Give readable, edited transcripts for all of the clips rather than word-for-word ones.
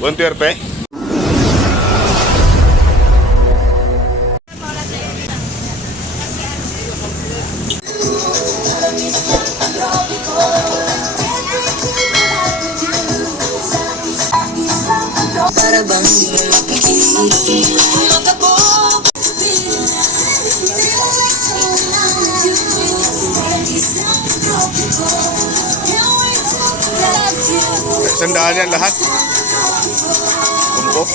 Volunteer pe? Para bang di mo mapigil magkabog. Sandaan yan lahat. Tumpok.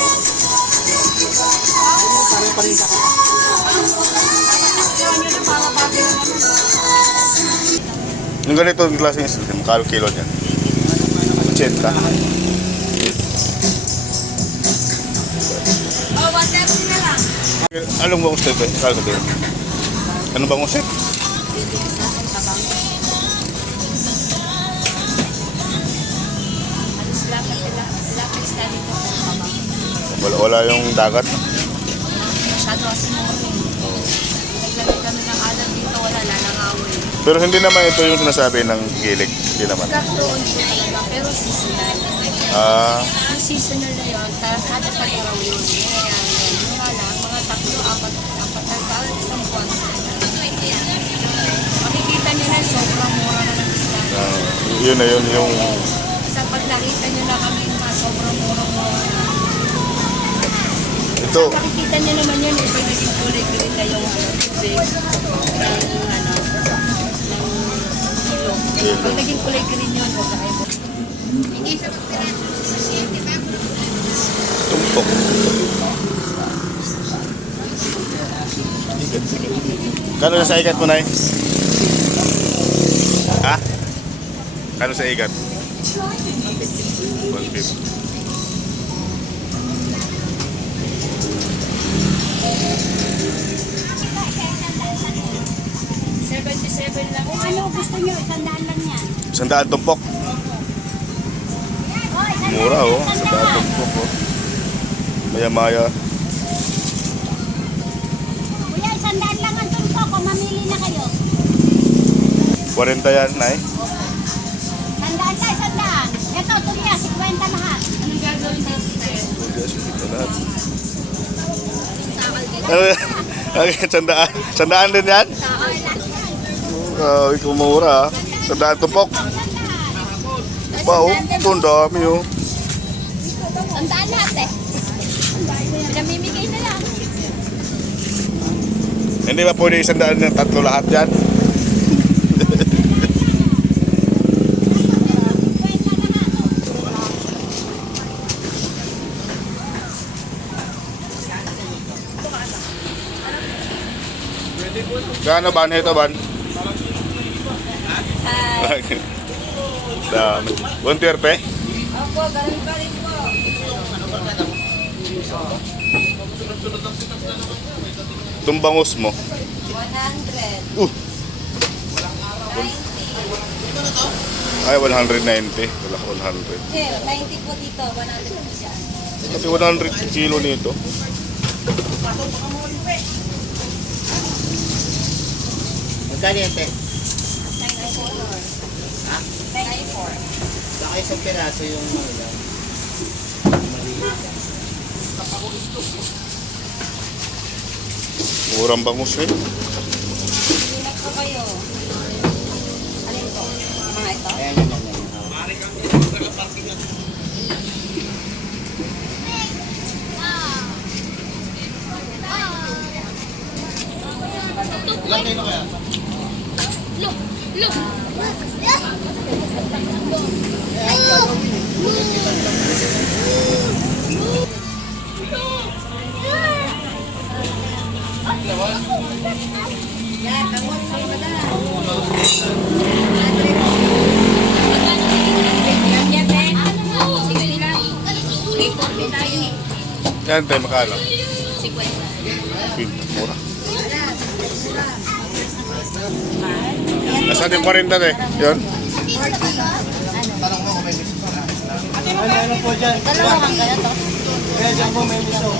Yung ganito yung klaseng isda, magkano kilo niyan? 80. Anong bang usap eh? Kalo ka ano bang usap? Wala yung dagat. Masyado kasi morning. Naglagay kami ng alam dito, wala lalangawin. Pero hindi naman ito yung sinasabi ng gilig. Hindi naman. Doon po talaga, pero seasonal. Yung seasonal na yun, kada pag-araw yun. Kaya mura lang, mga tatlo, apat ang taon, isang buwan. Makikita nyo na, sobrang mura na ng isla. Yun na yun yung... Sa pag nakita nyo na kami, sobrang mura na. Ito. Makikita nyo naman yun, eh, pag naging kulay-green na yung tubig ng kilo. Pag naging kulay-green yun, huwag na kayo. Tumpok. Kano na sa ikat mo, Nay? Ha? Kano sa ikat? 150. 77 lang. Kung ano gusto nyo, 100 lang yan. 100 tumpok. Mura oh. 100 tumpok oh. Maya-maya. Kuya, 100 lang ang tumpok. Kung mamili na kayo. 40 yan, Nay. 100 ka, 100. Ito, tuya, 50 lahat. Anong gagawin dito sa'yo? Okay, sandaan din yan? Ikaw mura. Sandaan tumpok. Wow, ito ang dami oh. Sandaan lahat eh. Pinamimigay na lang. Hindi ba pwede sandaan ng tatlo lahat yan? Gaano ban ito ban? Volunteer pe? Opo, ganun pa rin po. Tumbangus mo? 100. Ay, 190. Wala ka 100. Sir, 90 po dito, 100 po siya. Kasi 100 kilo nito. Magkano yan, te? 94. Ha? 94. Baka isang piraso yung ano lang. Murang bangus eh. Ingat po kayo. Alin po? Mga ito? Ayan, yan. Ilan kayo na kaya? Look! Look! Yan, tangos kayo na lang. Yan, eh. Sige nila. May korte tayo eh. Yan tayo makala. 50. Mura. Nasaan yung 40 eh? Yun. Tanong mo kung may miso pa. Ano po dyan? Dalawa kang ganito. Kaya dyan po may miso.